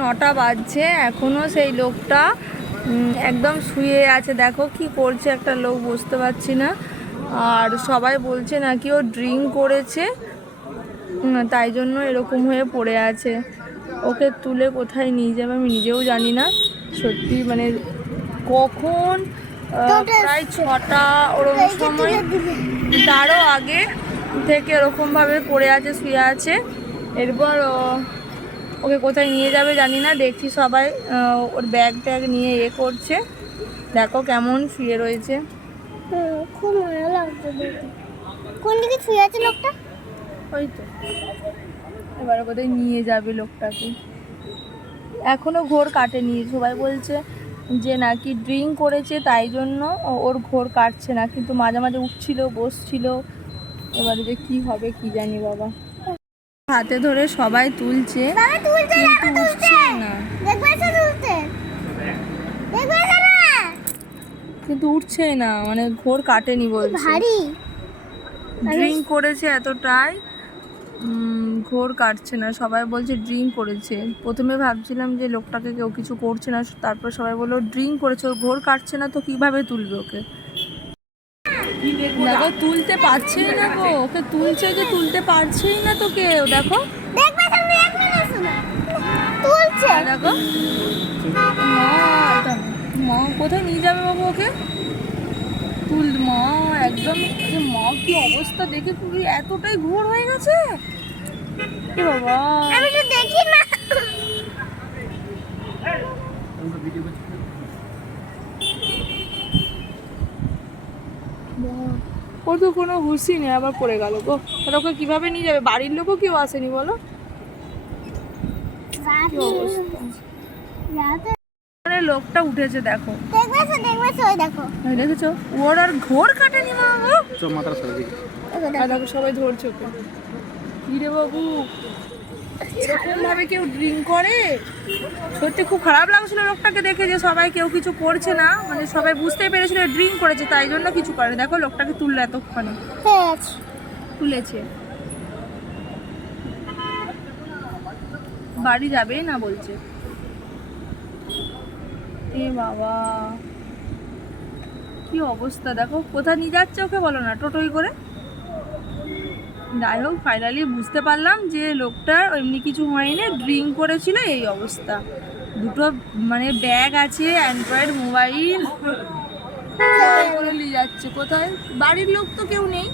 9টা বাজছে, এখনো সেই লোকটা একদম শুয়ে আছে। দেখো কি করছে একটা লোক, বুঝতে পারছি না। আর সবাই বলছে নাকি ও ড্রিঙ্ক করেছে, তাই জন্য এরকম হয়ে পড়ে আছে। ওকে তুলে কোথায় নিয়ে যাবে আমি নিজেও জানি না সত্যি। মানে কখন প্রায় 6টা ওরকম সময়, তারও আগে থেকে এরকমভাবে পড়ে আছে, শুয়ে আছে। এরপর ওকে কোথায় নিয়ে যাবে জানি না। দেখছি সবাই ওর ব্যাগ ট্যাগ নিয়ে করছে। দেখো কেমন শুয়ে রয়েছে। খুব ভালো লাগছে দেখতে। কোন দিকে শুয়ে আছে লোকটা? ওই তো, এবার কোথায় নিয়ে যাবে লোকটাকে। এখনো ঘোর কাটেনি। সবাই বলছে যে নাকি ড্রিঙ্ক করেছে, তাই জন্য ওর ঘোর কাটছে না, কিন্তু মাঝে মাঝে উঠছিল বসছিল। এবারে যে কি হবে কি জানি বাবা। হাতে ধরে সবাই তুলছে কিন্তু উঠছে না, কিন্তু উঠছেই না, মানে ঘোর কাটেনি বলছে। ড্রিঙ্ক করেছে এতটাই ঘোর কাটছে না। সবাই বলছে ড্রিঙ্ক করেছে। প্রথমে ভাবছিলাম যে লোকটাকে কেউ কিছু করছে না, তারপর সবাই বললো ড্রিঙ্ক করেছে, ওর ঘোর কাটছে না তো কিভাবে তুলবে ওকে। দেখো তুলতে পারছেই না গো, ওকে তুলছে যে তুলতে পারছেই না তো কেউ। দেখো দেখো মা কোথায় নিয়ে যাবে বাবু ওকে? মা একদম, যে মা কি অবস্থা দেখে খুবই এতটাই ঘোর হয়ে গেছে এ বাবা। আমি তো দেখি না। ও তো কোনো হুঁশই নেই, আবার পড়ে গেল গো। তাহলে ওকে কিভাবে নিয়ে যাবে? বাড়ির লোকও কেউ আসেনি বলো, কি অবস্থা। মানে লোকটা উঠেছে দেখো, দেখেছো ওর আর ঘোর কাটেনি মা গো। দেখো সবাই ধরছে ওকে। কি রে বাবু, এরকম ভাবে কেউ ড্রিঙ্ক করে? সত্যি খুব খারাপ লাগছিল লোকটাকে দেখে, যে সবাই কেউ কিছু করছে না, মানে সবাই বুঝতেই পেরেছিল ড্রিঙ্ক করেছে, তাই জন্য কিছু করে। দেখো লোকটাকে তুললো এতক্ষণে, তুলেছে। বাড়ি যাবে না বলছে। এ বাবা কি অবস্থা, দেখো কোথায় নিয়ে যাচ্ছে ওকে বলো না, টোটোই করে। যাই হোক ফাইনালি বুঝতে পারলাম যে লোকটার এমনি কিছু হয়নি, ড্রিঙ্ক করেছিল, এই অবস্থা। দুটো মানে ব্যাগ আছে, অ্যান্ড্রয়েড মোবাইল করে নিয়ে যাচ্ছে। কোথায়? বাড়ির লোক তো কেউ নেই।